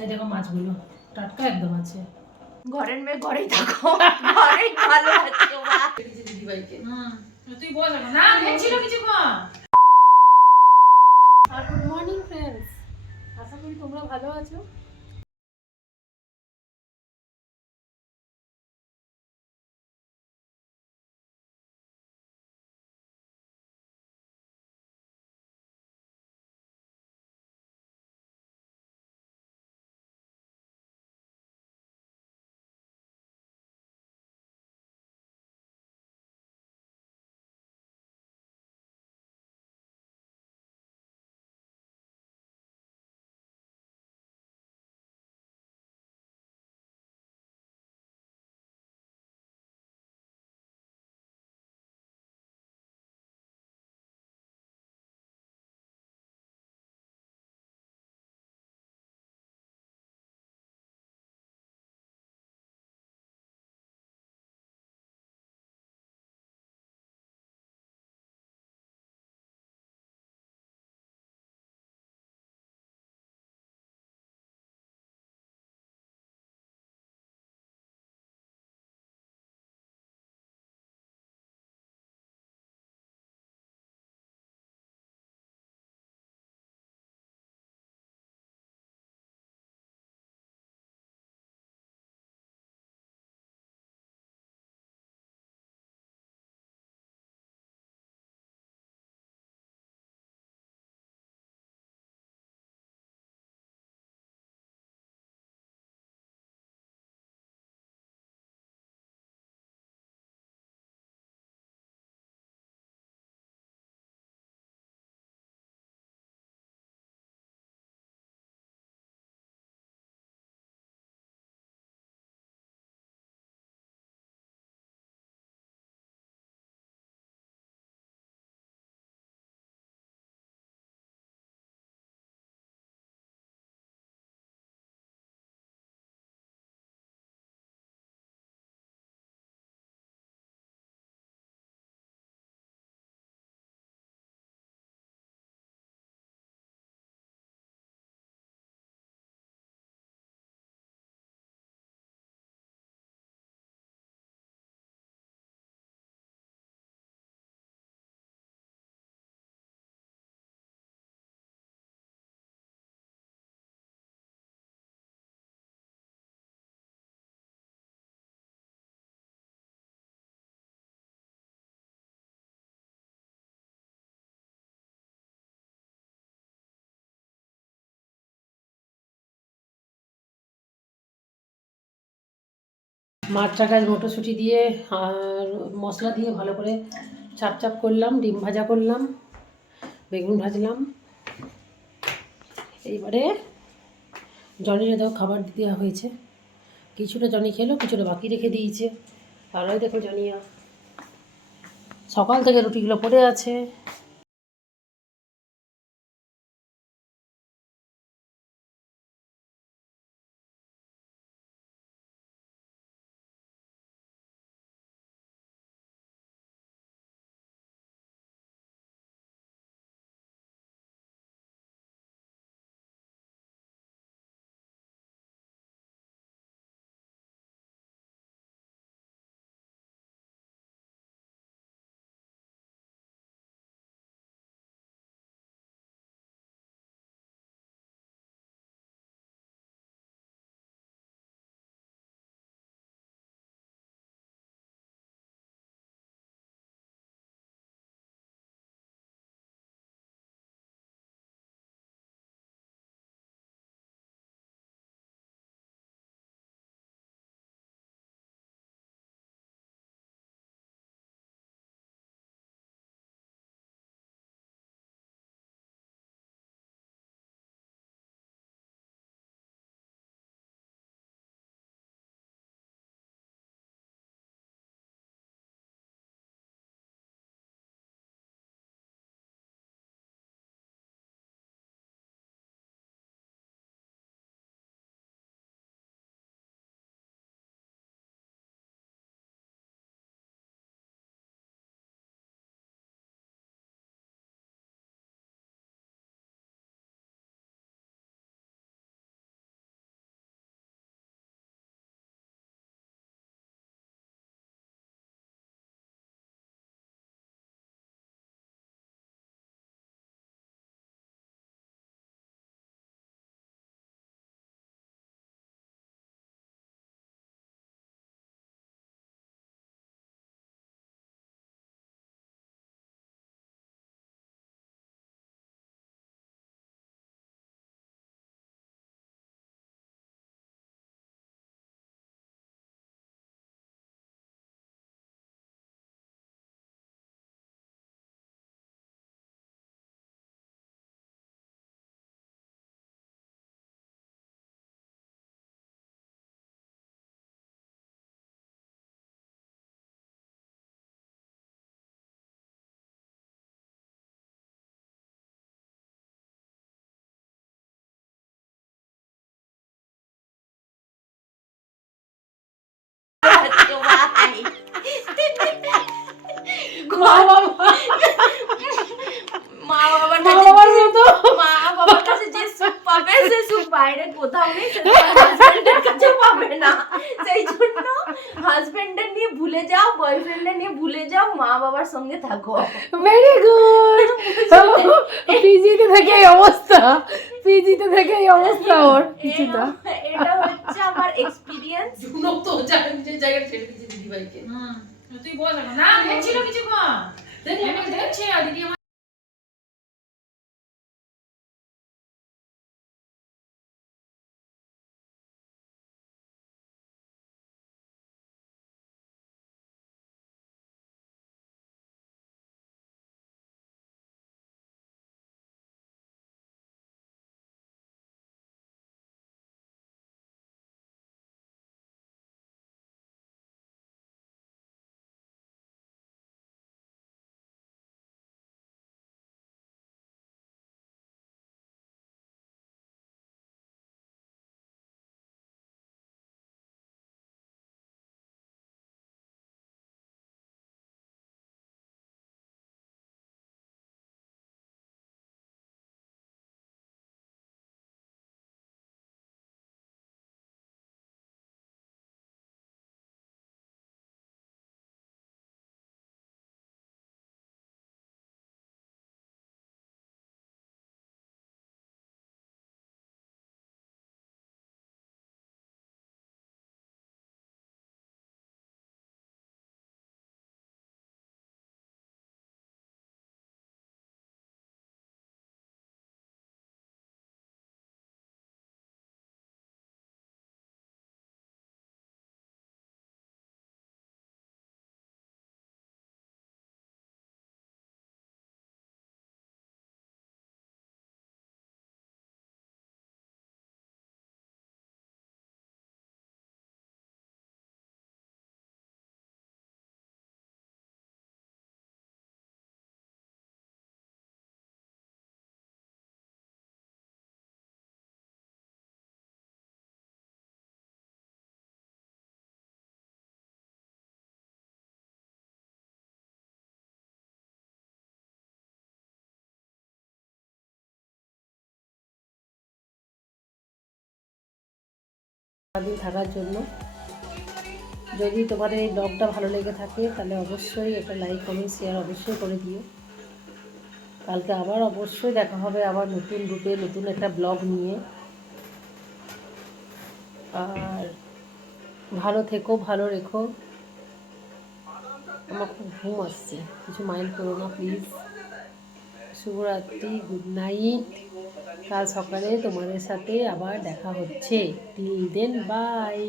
এই দেখো মাছগুলো টাটকা একদম আছে। ঘরের মেয়ে ঘরেই থাকো, ঘরেই ভালো আছো মা। দিদিভাইকে তুই বল না দেখছিল কিছুক্ষণ। আর গুড মর্নিং ফ্রেন্ডস, আশা করি তোমরা ভালো আছো। মাছটা গাছ মটরশুঁটি দিয়ে আর মশলা দিয়ে ভালো করে চাপ চাপ করলাম, ডিম ভাজা করলাম, বেগুন ভাজলাম। এইবারে জনিরে দাও খাবার দেওয়া হয়েছে, কিছুটা জনি খেলো, কিছুটা বাকি রেখে দিয়েছে। আর ওই দেখো জনিয়া সকাল থেকে রুটিগুলো পড়ে আছে। বাইরে কোথাও নেই, সে তোমার হাজবেন্ডের কাছে পাবে না। সেই জন্য হাজবেন্ডের নিয়ে ভুলে যাও, বয়ফ্রেন্ডের নিয়ে ভুলে যাও, মা বাবার সঙ্গে থাকো। Very good. পিজিতে থেকে এই অবস্থা, পিজিতে থেকে এই অবস্থা ওর কিছু না। এটা হচ্ছে আমার এক্সপিরিয়েন্স। তো জানেন নিজের জায়গায় ছেড়ে দিয়েছে দিদি ভাইকে। তুই বল এখন। না দেখছিল কিছুক্ষণ, আমি দেখছি আর দিদি আমার সারাদিন থাকার জন্য। যদি তোমাদের এই ব্লগটা ভালো লেগে থাকে তাহলে অবশ্যই একটা লাইক কমেন্ট শেয়ার অবশ্যই করে দিও। কালকে আবার অবশ্যই দেখা হবে, আবার নতুন রূপে নতুন একটা ব্লগ নিয়ে। আর ভালো থেকো, ভালো রেখো। আমার খুব ঘুম আসছে, কিছু মাইন্ড করো না প্লিজ। শুভরাত্রি, গুড নাইট। কাল সকালে তোমাদের সাথে আবার দেখা হচ্ছে। Till then by.